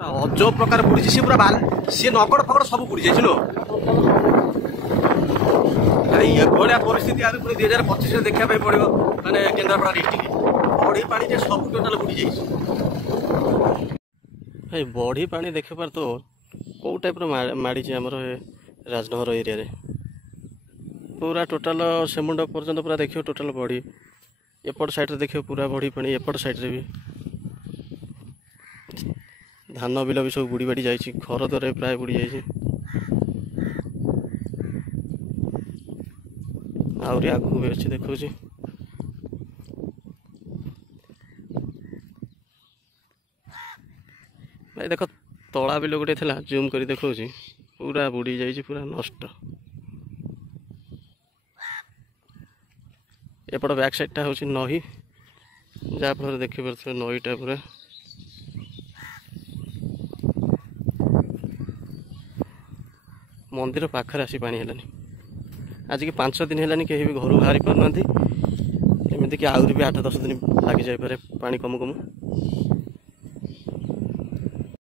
अजब प्रकार बुड़ी सी पूरा सी नकड़ फकड़ सब बुड़ी जाए ये भाया परिस्थिति आगे पूरे 2025 देखा पड़ो मैंने केन्द्रापड़ा डिस्ट्रिक्ट बढ़ी पानी सब टोटाल बुड़ी जाए बढ़ी पानी देख पार तो कौ टाइप माड़ी आमर राजनगर एरिया रे पूरा टोटाल से मुंड पर्यंत पूरा देखियो टोटाल बढ़ी एपट साइड देखियो पूरा बढ़ी पानी एपट साइड रे भी धान बिल भी सब बुड़ी बाड़ी जाइए घर द्वार प्राय बुड़ी जाइए आहरी आगू भी अच्छे देखो भाई देख तला बिल गोटे थी जूम कर देखा पूरा बुड़ी जाइए पूरा नष्ट एपट बैक साइडटा हूँ नही जहाँफल देखिपे नईटा पूरा मंदिर पाखर आसी पानी है आज की 5 दिन है कहीं भी घर बाहरी पार ना एमती कि आहरी भी 8-10 दिन लग जाए पानी कमु कमु।